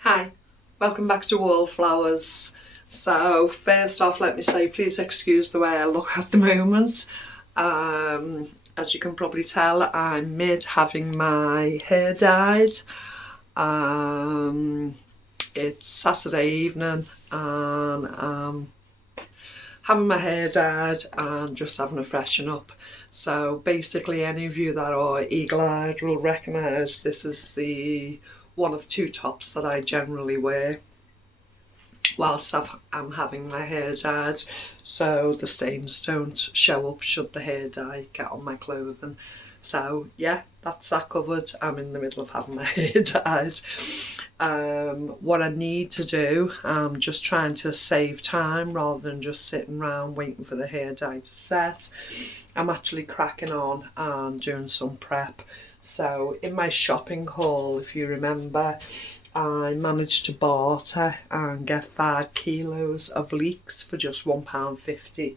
Hi, welcome back to Wallflowers. So first off, let me say please excuse the way I look at the moment. As you can probably tell, I'm mid having my hair dyed. Um, it's Saturday evening and having my hair dyed and just having a freshen up. So basically any of you that are eagle-eyed will recognise this is the one of two tops that I generally wear whilst I'm having my hair dyed, so the stains don't show up should the hair dye get on my clothing. So yeah, that's that covered. I'm in the middle of having my hair dyed. What I need to do, I'm just trying to save time rather than just sitting around waiting for the hair dye to set. I'm actually cracking on and doing some prep. So in my shopping haul, if you remember, I managed to barter and get 5 kilos of leeks for just £1.50.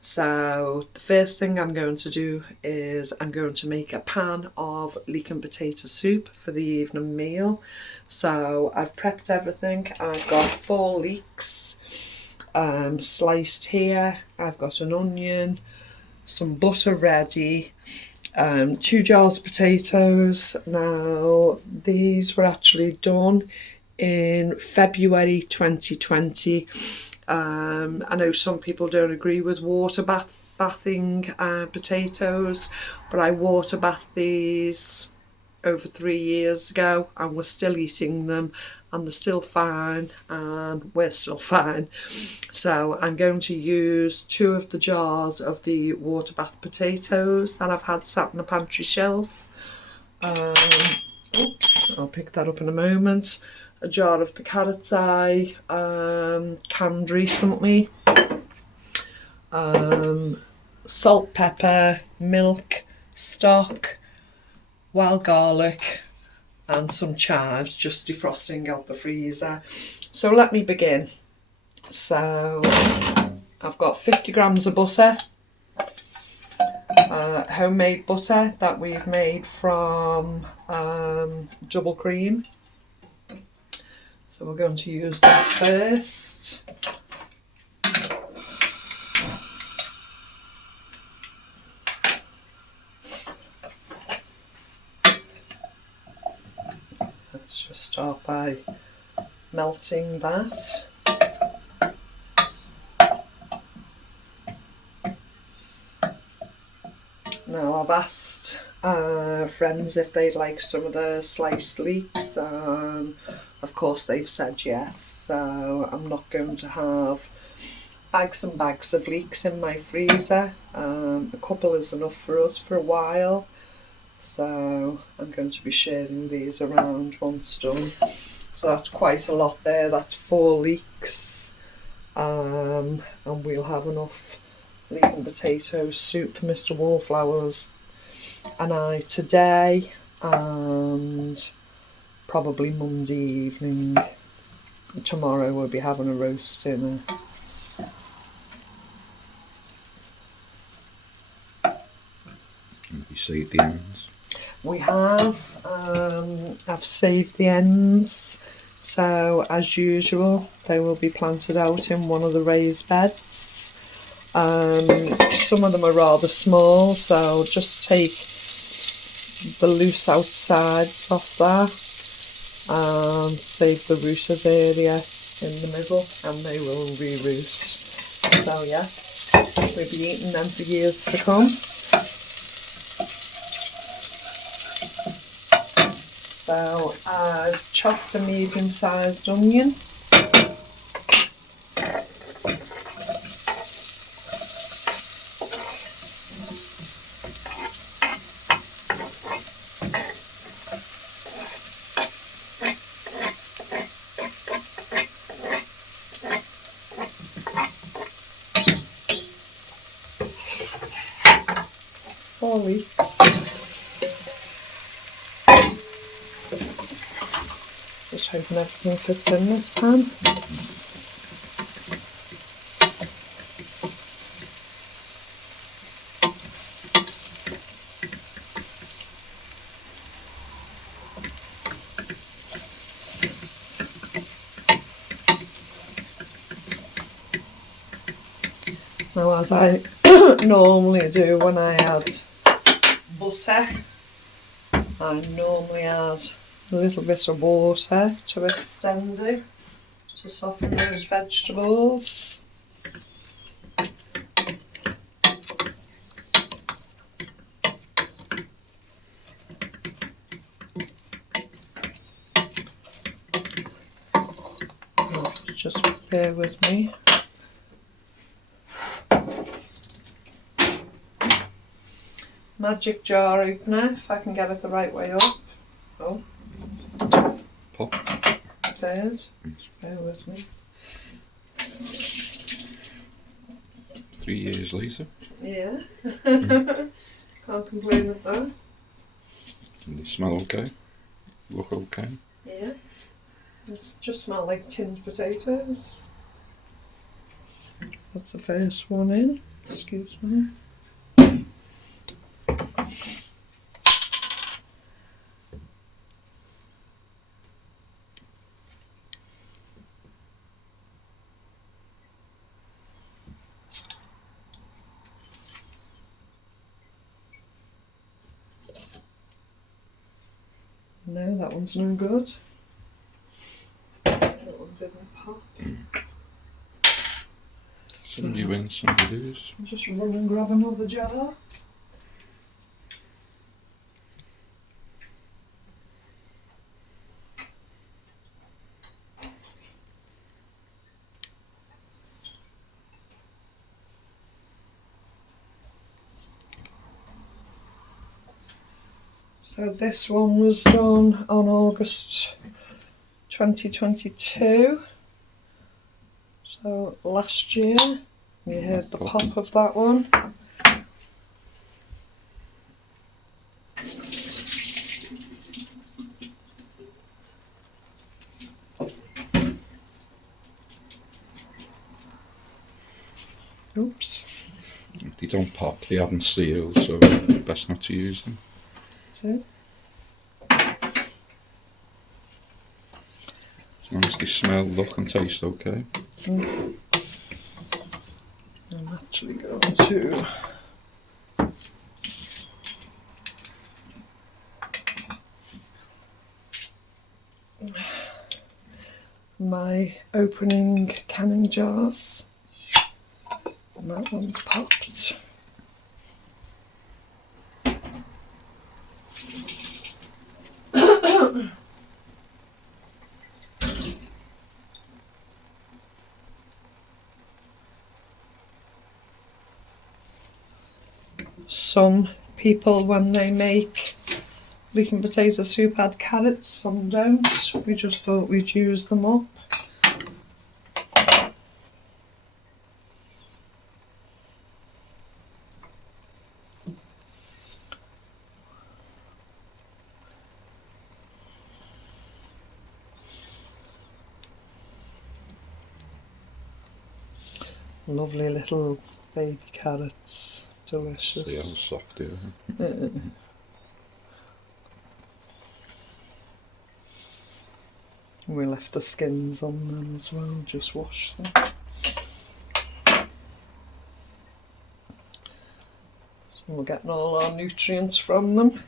So the first thing I'm going to do is I'm going to make a pan of leek and potato soup for the evening meal. So I've prepped everything. I've got 4 leeks sliced here. I've got an onion, some butter ready, 2 jars of potatoes. Now these were actually done in February 2020. I know some people don't agree with bathing potatoes, but I water bath these over 3 years ago and we're still eating them and they're still fine and we're still fine. So I'm going to use 2 of the jars of the water bath potatoes that I've had sat in the pantry shelf. Oops, I'll pick that up in a moment. A jar of the carrots I canned recently. Salt, pepper, milk, stock, wild garlic and some chives, just defrosting out the freezer. So let me begin. So I've got 50 grams of butter, homemade butter that we've made from double cream. So we're going to use that first. Let's just start by melting that. Now I've asked friends if they'd like some of the sliced leeks. Of course they've said yes, so I'm not going to have bags and bags of leeks in my freezer. A couple is enough for us for a while, so I'm going to be sharing these around once done. So that's quite a lot there, that's 4 leeks, and we'll have enough leek and potato soup for Mr. Wallflowers and I today and probably Monday evening. Tomorrow we'll be having a roast dinner. Have you saved the ends? We have. I've saved the ends, so as usual they will be planted out in one of the raised beds. Some of them are rather small, so just take the loose outsides off that and save the rooted area in the middle and they will re-roost. So yeah, we'll be eating them for years to come. So I've chopped a medium-sized onion. Four leeks. Just hoping everything fits in this pan. Now, as I normally do when I add butter, I normally add a little bit of water to extend it, to soften those vegetables. Just bear with me. Magic jar opener, if I can get it the right way up. Oh. Pop. It is. Just bear with me. 3 years later. Yeah. Can't complain with that. And they smell okay. Look okay. Yeah. Just smell like tinned potatoes. That's the first one in. Excuse me. No, that one's no good. That one didn't pop. Some you win, some you lose. I'll just run and grab another jar. So this one was done on August 2022. So last year, you heard the pop of that one. Oops. If they don't pop, they haven't sealed, so best not to use them. That's it. As long as they smell, look and taste okay. I'm actually going to my opening canning jars, and that one's popped. Some people, when they make leek and potato soup, add carrots, some don't. We just thought we'd use them up. Lovely little baby carrots. Delicious. See how soft they are. We left the skins on them as well, just wash them. So we're getting all our nutrients from them.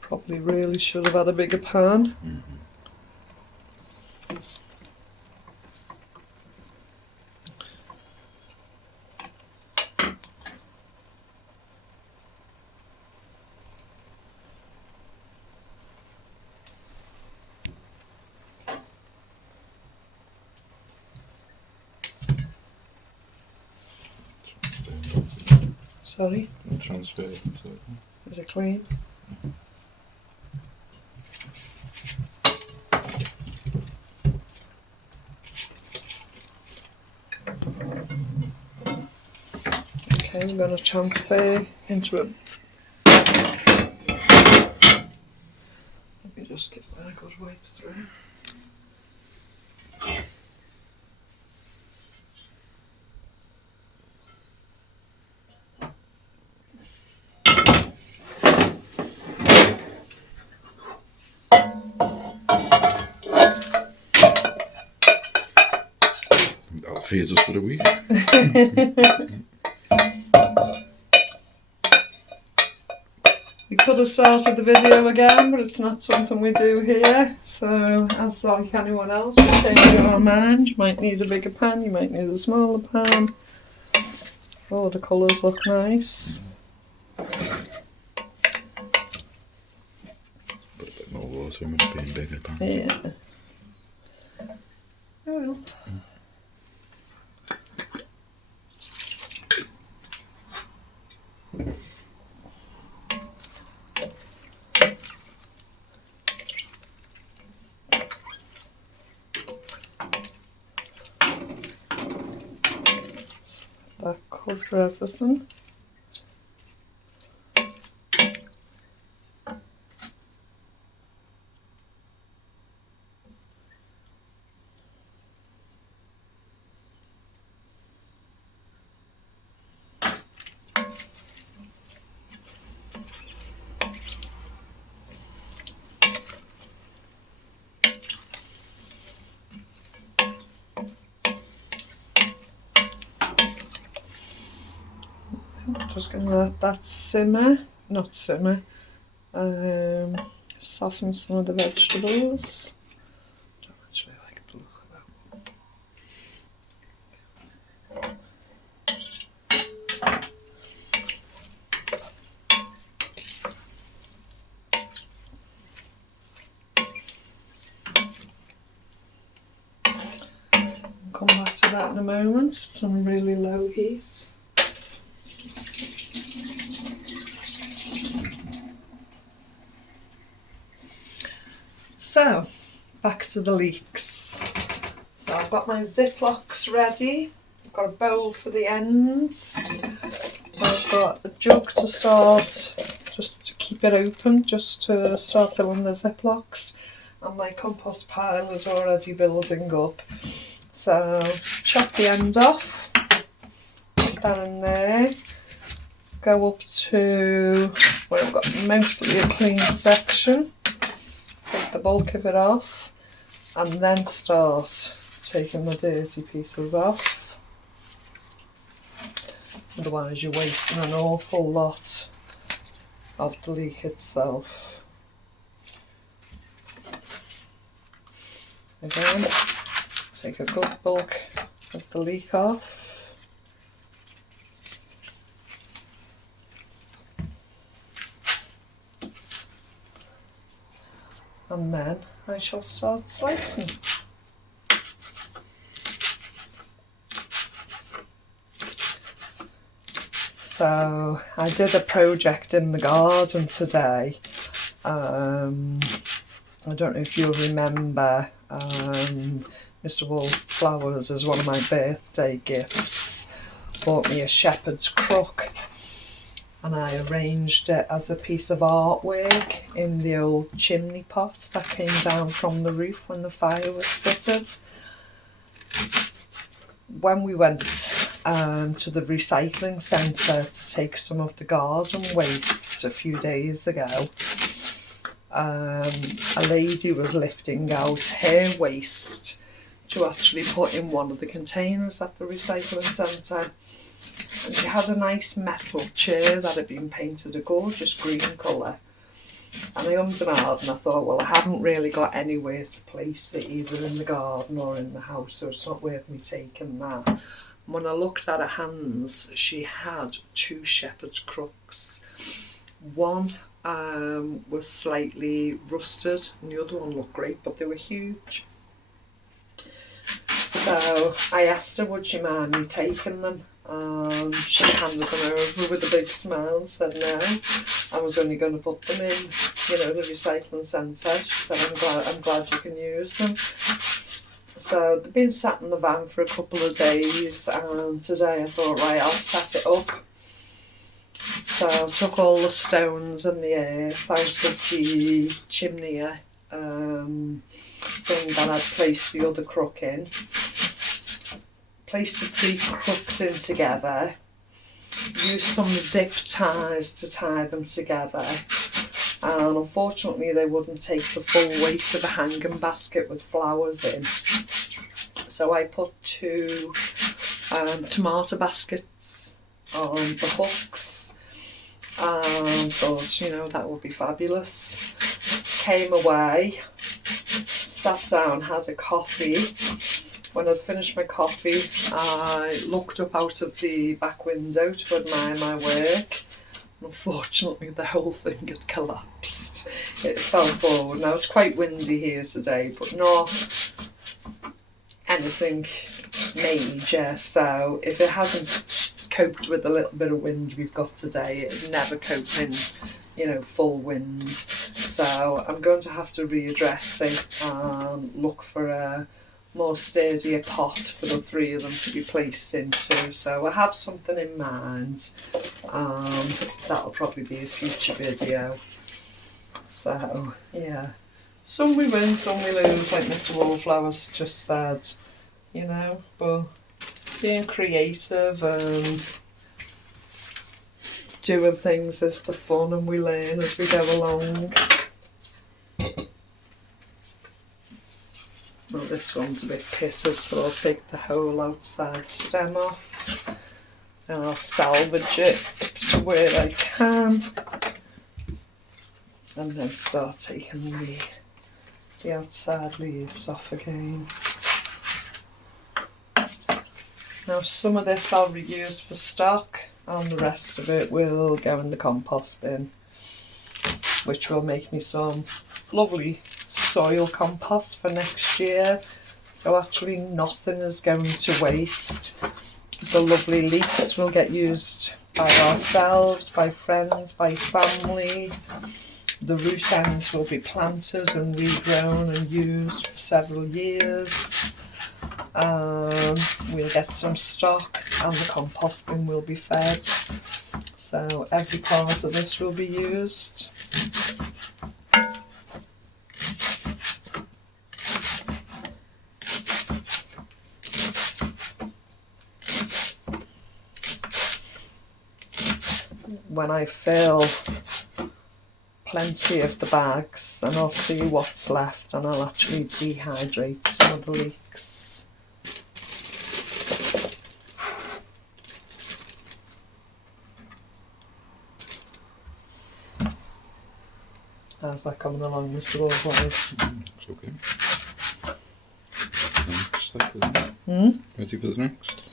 Probably really should have had a bigger pan. Sorry? Transfer it. Is it clean? Okay, I'm going to transfer into a... Let me just give that a good wipe through. feed us for a week. We could have started the video again, but it's not something we do here. So, as like anyone else, we change our mind. You might need a bigger pan, you might need a smaller pan. Oh, the colours look nice. Put a bit more water in it being bigger pan. Yeah. Oh well. That cover everything. Just going to let that simmer, not simmer, soften some of the vegetables. Don't actually like the look of that. I'll come back to that in a moment. It's on a really low heat. So, back to the leeks. So I've got my Ziplocs ready. I've got a bowl for the ends. I've got a jug to start, just to keep it open, just to start filling the Ziplocs. And my compost pile is already building up. So, chop the end off, put that in there. Go up to where I've got mostly a clean section. Take the bulk of it off and then start taking the dirty pieces off. Otherwise you're wasting an awful lot of the leek itself. Again, take a good bulk of the leek off. And then I shall start slicing. So I did a project in the garden today. I don't know if you'll remember, Mr. Wallflowers, as one of my birthday gifts, bought me a shepherd's crook. And I arranged it as a piece of artwork in the old chimney pot that came down from the roof when the fire was fitted. When we went to the recycling centre to take some of the garden waste a few days ago, a lady was lifting out her waste to actually put in one of the containers at the recycling centre. And she had a nice metal chair that had been painted a gorgeous green colour. And I ummed and ahed and I thought, well, I haven't really got anywhere to place it, either in the garden or in the house, so it's not worth me taking that. And when I looked at her hands, she had two shepherd's crooks. One was slightly rusted and the other one looked great, but they were huge. So I asked her, would she mind me taking them? She handed them over with a big smile and said no, I was only going to put them in, the recycling centre. She said, I'm glad you can use them. So they've been sat in the van for a couple of days, and today I thought, right, I'll set it up. So I took all the stones and the earth out of the chimney thing that I'd placed the other crook in. Placed the three crooks in together, used some zip ties to tie them together, and unfortunately they wouldn't take the full weight of a hanging basket with flowers in. So I put two tomato baskets on the hooks, and thought, you know, that would be fabulous. Came away, sat down, had a coffee. When I'd finished my coffee, I looked up out of the back window to admire my work. Unfortunately, the whole thing had collapsed. It fell forward. Now, it's quite windy here today, but not anything major. So if it hasn't coped with the little bit of wind we've got today, it'd never cope in, you know, full wind. So I'm going to have to readdress it and look for a more sturdier pot for the three of them to be placed into. So I have something in mind. That'll probably be a future video. So yeah, some we win, some we lose, like Mr. Wallflowers just said, you know, but being creative and doing things is the fun, and we learn as we go along. Well, this one's a bit pitted, so I'll take the whole outside stem off and I'll salvage it to where I can, and then start taking the outside leaves off again. Now, some of this I'll reuse for stock, and the rest of it will go in the compost bin, which will make me some lovely soil compost for next year. So actually nothing is going to waste. The lovely leeks will get used by ourselves, by friends, by family. The root ends will be planted and regrown and used for several years. We'll get some stock, and the compost bin will be fed. So every part of this will be used. When I fill plenty of the bags, then I'll see what's left, and I'll actually dehydrate some of the leeks. How's that coming along, Mr. Wallflowers? It's okay. Next, ready for the next?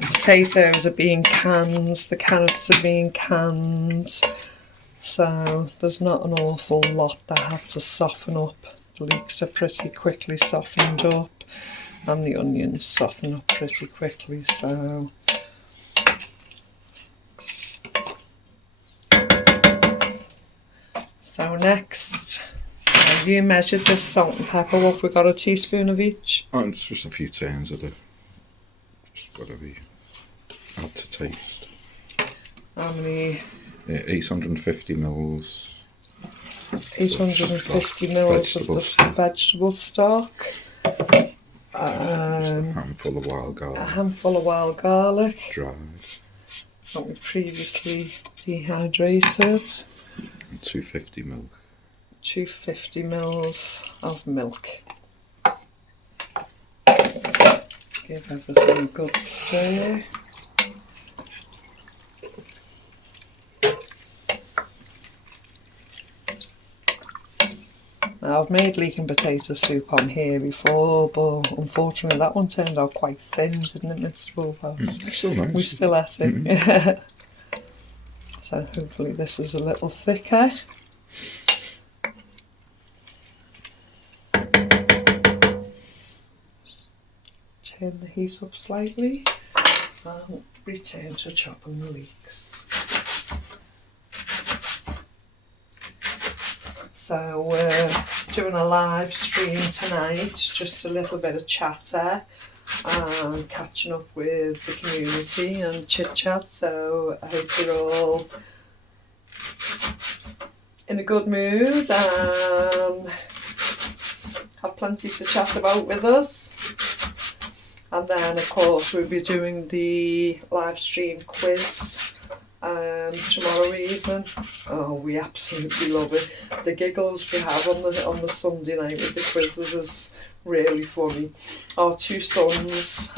Potatoes are being canned, the carrots are being canned, so there's not an awful lot that I had to soften up. The leeks are pretty quickly softened up, and the onions soften up pretty quickly, so next, you measured this salt and pepper. What have we got, a teaspoon of each? Oh, it's just a few turns of it. Just whatever you add to taste. How many? 850 mils. 850 mils of the vegetable stock. A handful of wild garlic. A handful of wild garlic. Dried. What we previously dehydrated. And 250 milk. 250 mils of milk. Give everything a good stir. Now, I've made leek and potato soup on here before, but unfortunately that one turned out quite thin, didn't it, Mr. Wallflowers? Still nice. We still ate it. Mm-hmm. So hopefully this is a little thicker. Turn the heat up slightly and return to chopping the leeks. So we're doing a live stream tonight, just a little bit of chatter and catching up with the community and chit chat. So I hope you're all in a good mood and have plenty to chat about with us. And then of course we'll be doing the live stream quiz tomorrow evening. Oh, we absolutely love it. The giggles we have on the Sunday night with the quizzes is really funny. Our two sons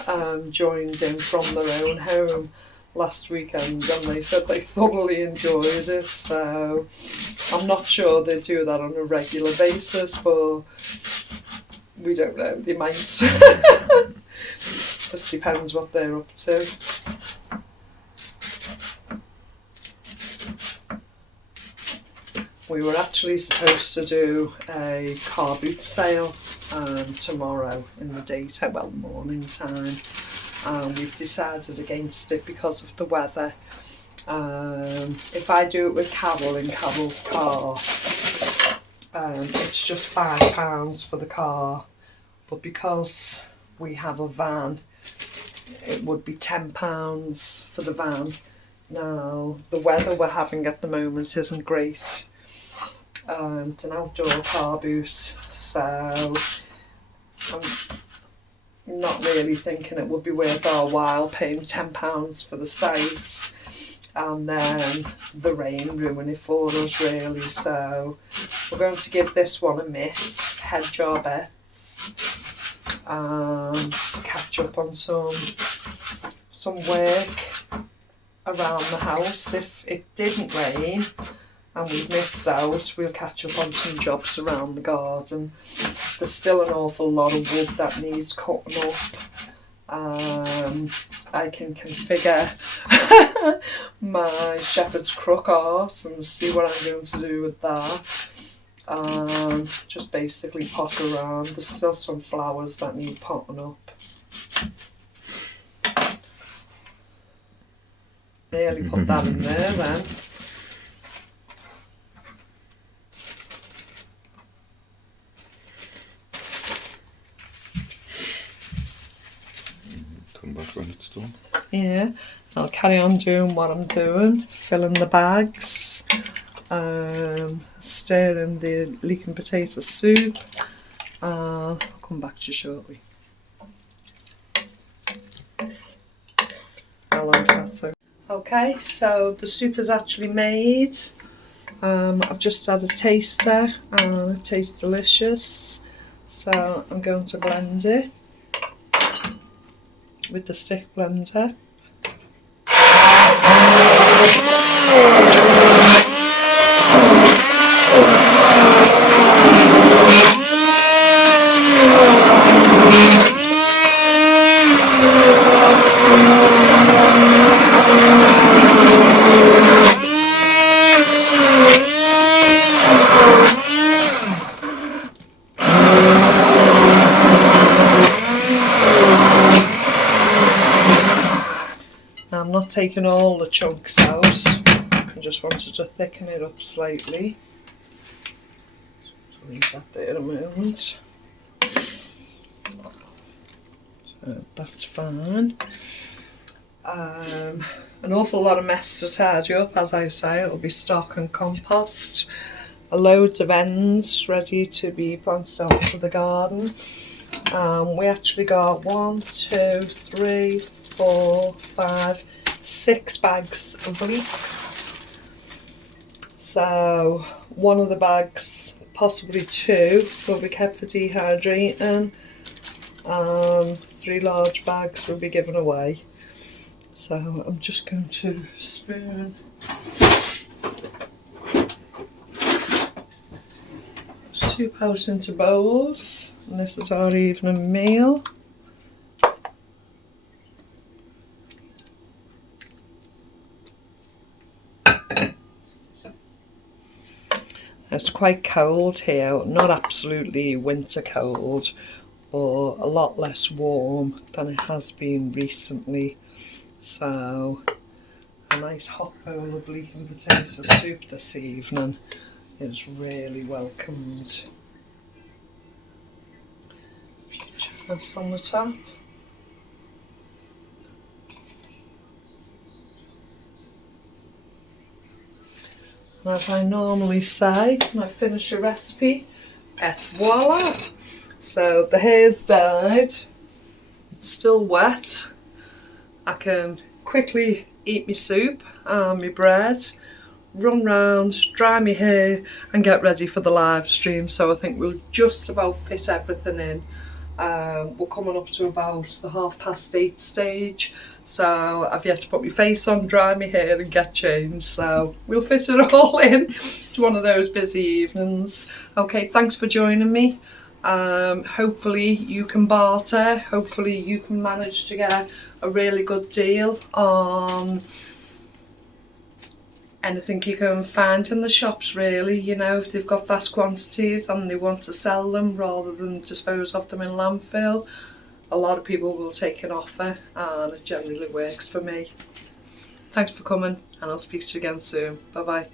joined in from their own home last weekend, and they said they thoroughly enjoyed it. So I'm not sure they do that on a regular basis, but we don't know, they might. Just depends what they're up to. We were actually supposed to do a car boot sale tomorrow in the daytime, well, morning time. We've decided against it because of the weather. If I do it with Carol in Carol's car, it's just £5 for the car, but because we have a van, it would be £10 for the van. Now, the weather we're having at the moment isn't great. It's an outdoor car boot, so I'm not really thinking it would be worth our while paying £10 for the sites and then the rain ruin it for us, really. So we're going to give this one a miss, hedge our bets, just catch up on some work around the house. If it didn't rain and we've missed out, we'll catch up on some jobs around the garden. There's still an awful lot of wood that needs cutting up. I can configure my shepherd's crook art and see what I'm going to do with that. Just basically pot around. There's still some flowers that need potting up. Nearly put that in there then. Come back when it's done. Yeah, I'll carry on doing what I'm doing, filling the bags, stirring the leek and potato soup. I'll come back to you shortly. How long is that? Okay, so the soup is actually made. I've just had a taster and it tastes delicious. So I'm going to blend it with the stick blender. I'm not taking all the chunks out, I just wanted to thicken it up slightly. So leave that there a moment. So that's fine. An awful lot of mess to tidy up, as I say. It'll be stock and compost. Loads of ends ready to be planted out into the garden. We actually got 1, 2, 3, 4, 5, 6 bags of leeks. So one of the bags, possibly 2, will be kept for dehydrating. 3 large bags will be given away. So I'm just going to spoon soup out into bowls, and this is our evening meal. It's quite cold here, not absolutely winter cold, or a lot less warm than it has been recently. So a nice hot bowl of leek and potato soup this evening is really welcomed. A few chives on the top. And as I normally say, when I finish a recipe, et voila! So the hair's dyed, it's still wet. I can quickly eat my soup and my bread, run round, dry my hair and get ready for the live stream. So I think we'll just about fit everything in. We're coming up to about the 8:30 stage, so I've yet to put my face on, dry my hair and get changed, so we'll fit it all in. It's one of those busy evenings. Okay, thanks for joining me. Hopefully you can barter, hopefully you can manage to get a really good deal on anything you can find in the shops, really. You know, if they've got vast quantities and they want to sell them rather than dispose of them in landfill, a lot of people will take an offer, and it generally works for me. Thanks for coming, and I'll speak to you again soon. Bye bye.